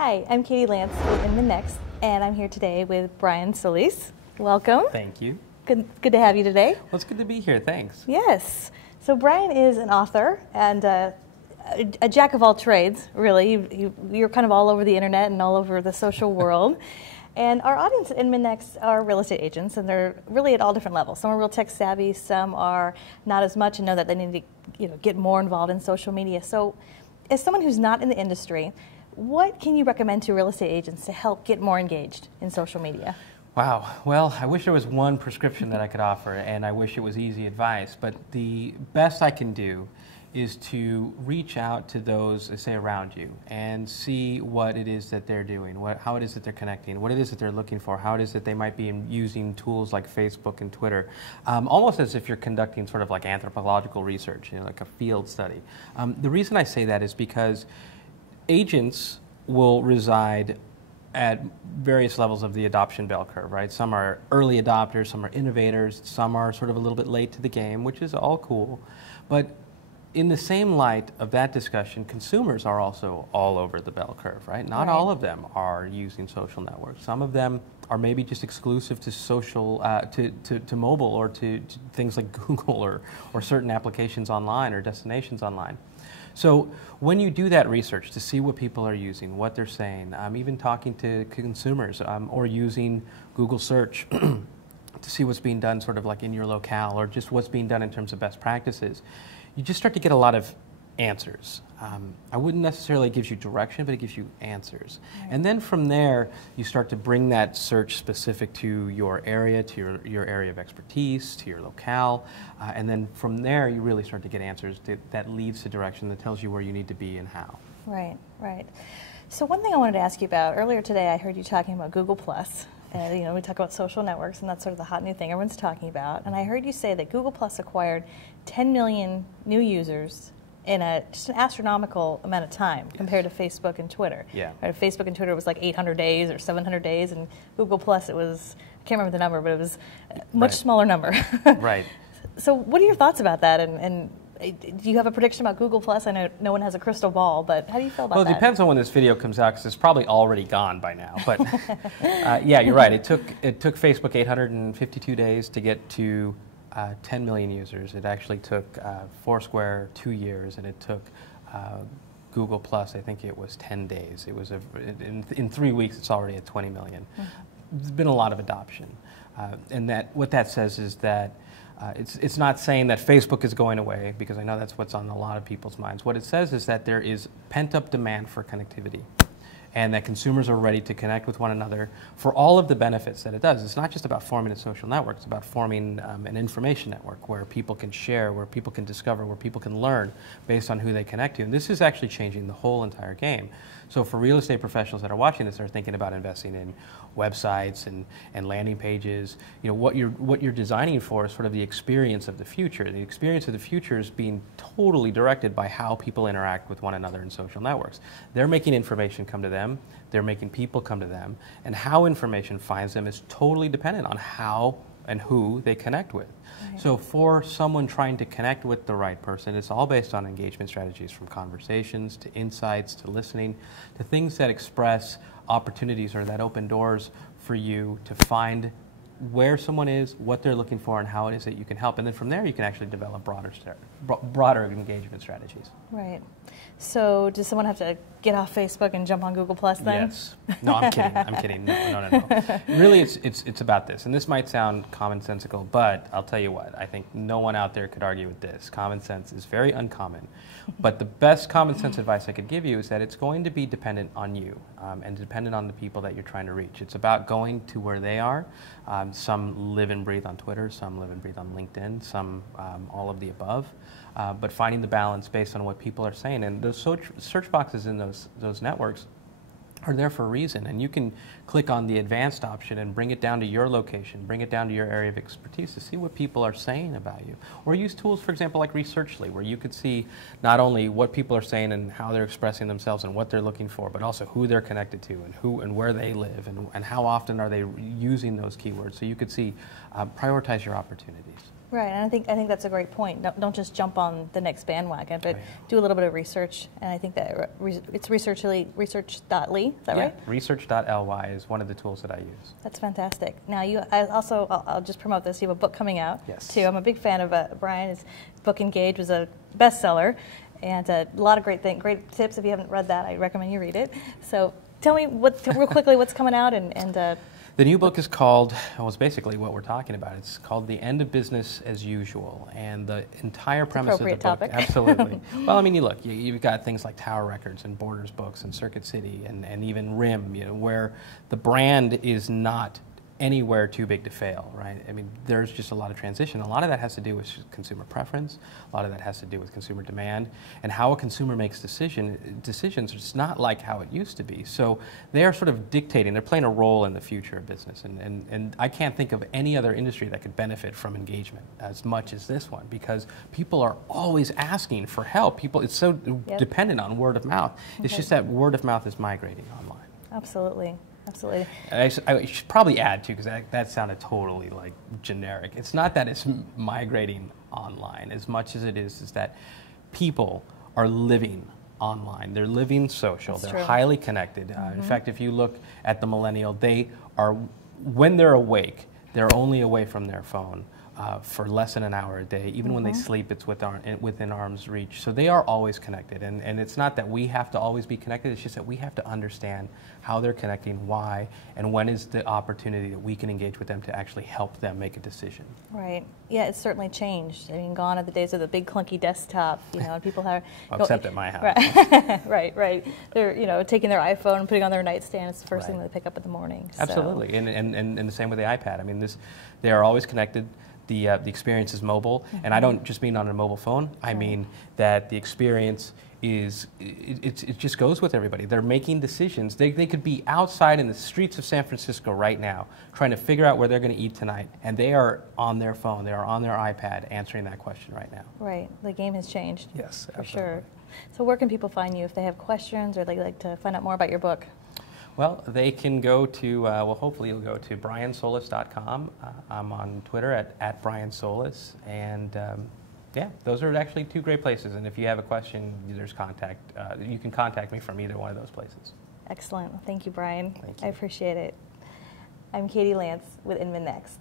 Hi, I'm Katie Lance with Inman and I'm here today with Brian Solis. Welcome. Thank you. Good to have you today. Well, it's good to be here. Thanks. Yes. So Brian is an author and a jack of all trades, really. You're kind of all over the internet and all over the social world. And our audience at Inman are real estate agents, and they're really at all different levels. Some are real tech savvy, some are not as much and know that they need to get more involved in social media. So as someone who's not in the industry, what can you recommend to real estate agents to help get more engaged in social media? Wow. Well, I wish there was one prescription that I could offer, and I wish it was easy advice. But the best I can do is to reach out to those, say, around you and see what it is that they're doing, how it is that they're connecting, what it is that they're looking for, how it is that they might be using tools like Facebook and Twitter, almost as if you're conducting sort of like anthropological research, like a field study. The reason I say that is because agents will reside at various levels of the adoption bell curve, right? Some are early adopters, some are innovators, some are sort of a little bit late to the game, which is all cool. But in the same light of that discussion, consumers are also all over the bell curve, right? Not all of them are using social networks. Some of them are maybe just exclusive to social, to mobile or to things like Google or certain applications online or destinations online. So when you do that research to see what people are using, what they're saying, even talking to consumers or using Google search to see what's being done sort of like in your locale or just what's being done in terms of best practices, you just start to get a lot of answers. I wouldn't necessarily give you direction, but it gives you answers. Right. And then from there, you start to bring that search specific to your area, to your area of expertise, to your locale. And then from there, you really start to get answers that leads to direction that tells you where you need to be and how. Right, right. So one thing I wanted to ask you about, earlier today I heard you talking about Google+. We talk about social networks, and that's sort of the hot new thing everyone's talking about. And I heard you say that Google+ acquired 10 million new users in just an astronomical amount of time compared to Facebook and Twitter. Yeah. Right, Facebook and Twitter was like 800 days or 700 days, and Google+, it was, I can't remember the number, but it was a much smaller number. Right. So what are your thoughts about that? And do you have a prediction about Google+? I know no one has a crystal ball, but how do you feel about that? Well, it depends on when this video comes out, because it's probably already gone by now. But yeah, you're right. It took Facebook 852 days to get to 10 million users. It actually took Foursquare 2 years, and it took Google+, I think it was 10 days. It was in 3 weeks, it's already at 20 million. Mm-hmm. There's been a lot of adoption, and what that says is that it's not saying that Facebook is going away, because I know that's what's on a lot of people's minds. What it says is that there is pent-up demand for connectivity, and that consumers are ready to connect with one another for all of the benefits that it does. It's not just about forming a social network, it's about forming an information network where people can share, where people can discover, where people can learn based on who they connect to. And this is actually changing the whole entire game. So for real estate professionals that are watching this, are thinking about investing in websites and landing pages, what you're designing for is sort of the experience of the future. The experience of the future is being totally directed by how people interact with one another in social networks. They're making information come to them, they're making people come to them, and how information finds them is totally dependent on how and who they connect with. Right. So for someone trying to connect with the right person, it's all based on engagement strategies, from conversations to insights to listening to things that express opportunities or that open doors for you to find where someone is, what they're looking for, and how it is that you can help. And then from there, you can actually develop broader engagement strategies. Right. So does someone have to get off Facebook and jump on Google+ then? Yes. No, I'm kidding. I'm kidding. No. Really, it's about this. And this might sound commonsensical, but I'll tell you what. I think no one out there could argue with this. Common sense is very uncommon. But the best common sense advice I could give you is that it's going to be dependent on you and dependent on the people that you're trying to reach. It's about going to where they are. Some live and breathe on Twitter. Some live and breathe on LinkedIn. Some all of the above. But finding the balance based on what people are saying. And those search boxes in those networks are there for a reason. And you can click on the advanced option and bring it down to your location, bring it down to your area of expertise to see what people are saying about you. Or use tools, for example, like Researchly, where you could see not only what people are saying and how they're expressing themselves and what they're looking for, but also who they're connected to and who and where they live and how often are they using those keywords. So you could see, prioritize your opportunities. Right, and I think that's a great point. Don't just jump on the next bandwagon, but do a little bit of research. And I think that it's research.ly, is that right? Research.ly is one of the tools that I use. That's fantastic. Now, I'll just promote this. You have a book coming out, too. I'm a big fan of Brian. His book, Engage, was a bestseller, and a lot of great tips. If you haven't read that, I recommend you read it. So tell me, real quickly, what's coming out, and the new book is called, well, it's basically what we're talking about. It's called The End of Business as Usual, and the entire premise of the book, topic. Absolutely. Well, I mean, you've got things like Tower Records and Borders Books and Circuit City and even RIM, where the brand is not anywhere too big to fail, right? I mean, there's just a lot of transition. A lot of that has to do with consumer preference. A lot of that has to do with consumer demand and how a consumer makes decisions. It's not like how it used to be. So they are sort of dictating. They're playing a role in the future of business. And I can't think of any other industry that could benefit from engagement as much as this one, because people are always asking for help. It's so dependent on word of mouth. It's just that word of mouth is migrating online. Absolutely. Absolutely. I should probably add, too, because that sounded totally like generic. It's not that it's migrating online as much as it is that people are living online. They're living social. They're highly connected. In fact, if you look at the millennial, when they're awake, they're only away from their phone for less than an hour a day. Even when they sleep, it's within arm's reach. So they are always connected. And it's not that we have to always be connected. It's just that we have to understand how they're connecting, why, and when is the opportunity that we can engage with them to actually help them make a decision. Right. Yeah, it's certainly changed. I mean, gone are the days of the big clunky desktop, and people have... Except at my house. Right. Right. They're, taking their iPhone and putting it on their nightstand. It's the first thing they pick up in the morning. Absolutely. And the same with the iPad. I mean, they are always connected. The experience is mobile, and I don't just mean on a mobile phone. I mean that the experience it just goes with everybody. They're making decisions. They could be outside in the streets of San Francisco right now trying to figure out where they're going to eat tonight, and they are on their phone, they are on their iPad answering that question right now. Right. The game has changed. Yes, for sure. So where can people find you if they have questions or they'd like to find out more about your book? Well, they can go to, hopefully you'll go to briansolis.com. I'm on Twitter at Brian Solis. And those are actually two great places. And if you have a question, there's you can contact me from either one of those places. Excellent. Well, thank you, Brian. Thank you. I appreciate it. I'm Katie Lance with Inman Next.